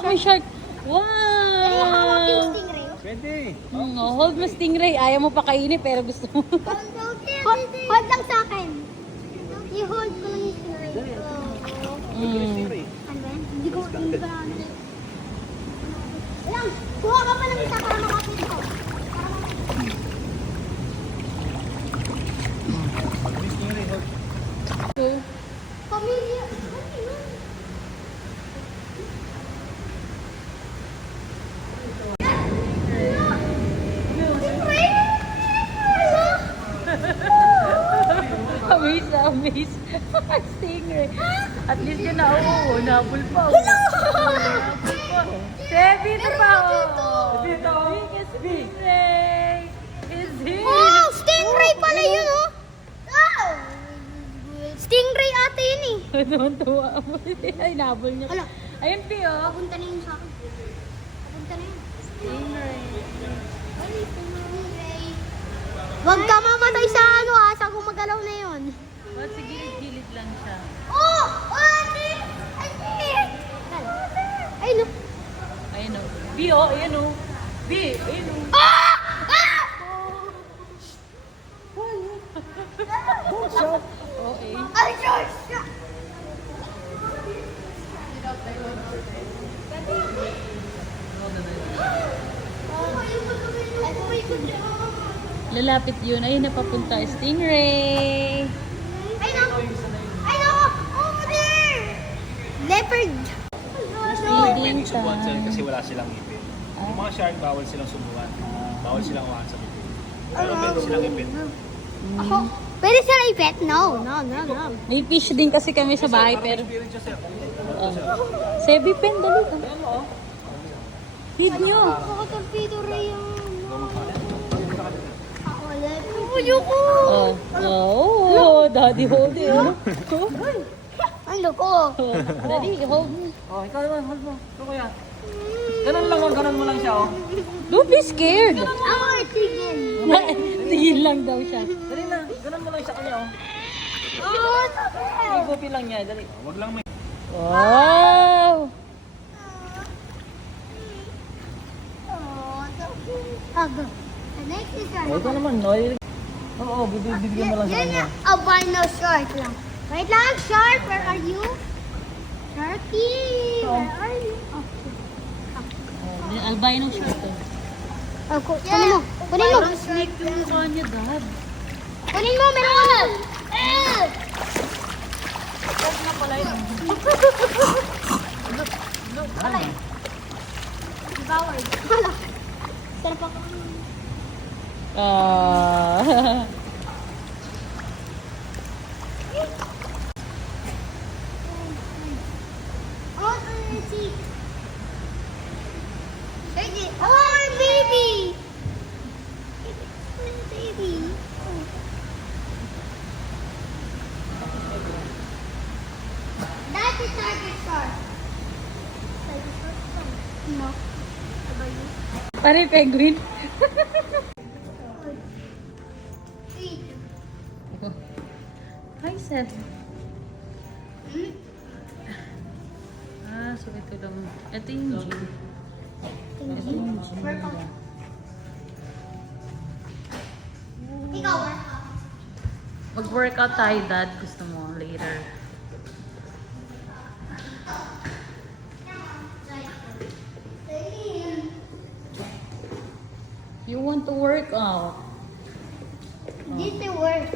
hawak mo yung shark. Wow! Hawak yung stingray. Pwede. Hold mo stingray. Ayaw mo pa kainin pero gusto mo. Hold lang sa akin. I-hold ko lang yung stingray. Hindi ko pa ano. Alam, kuha ka pa ng isa para makapit ko. Pamilya. Amaze. Stingray. At least yun na, nabul pa. Sebi, ito pa. Dito. Stingray is here. Oh, stingray pala yun, oh. Oh. Stingray ate yun eh. Tuwan-tuwa mo. Ay, nabul niya. Hala. Ayun, Pio. Papunta na yun sa akin. Papunta na yun. Stingray. Ay, stingray. Huwag ka mamatay sa ano ah, sa gumagalaw na yun. Ba't sige, gilid lang siya. Oh! Ate! Ate! Ay, no. Ayun o. Pio, ayun o. Bi, ayun o. Ah! Ah! Okay. Ay, Diyos! Lalapit yun. Ayun, napapunta. Stingray. Ay, no! Ay, no! Over there! Leopard! Feeding Subukan sila time. kasi wala silang ipin. Yung mga shark, bawal silang subukan. Bawal silang umahan sa bibig. Pero pwede silang ipin. Ako, pwede sila ipet? No, no, no, no. May fish din kasi kami sa bahay, pero... Experience siya, sir. Sebi pen, dali. Feed nyo. Ako torpedo ray yung... Ako, leopard. Ayoko! Oh, daddy hold it. Ang loko. Daddy, hold me. Oh, ikaw naman, hold mo. Ito kuya. Ganun lang, ganun mo lang siya, oh. Don't be scared. Ako, tigil. Tingin lang daw siya. Dali na, ganun mo lang siya kanya, oh. Oh, sabi! Igupi lang niya, dali. Huwag lang may... Wow! Oh, sabi. Hug. The next is our... Ito naman, no? Oo, bibigyan mo lang sa kanya. Albino shark lang. Wait lang, shark, where are you? Sharky, where are you? Oh, albino shark to. Oh, kunin mo. Kunin mo. Parang snake yung mukha niya, Dad. Kunin mo, meron ka na. Huwag na pala yun. Devoured. Wala. Sarap ako. Ah. Oh, see. Oh, baby. Baby. That's a tiger shark. Tiger shark? No. How about you? Pare penguin. Three. Hi, Seth. Hmm? So ito lang. Ito yung gym. Workout. Ikaw, workout. Mag-workout tayo, Dad. Gusto mo later. You want to work out? Dito work.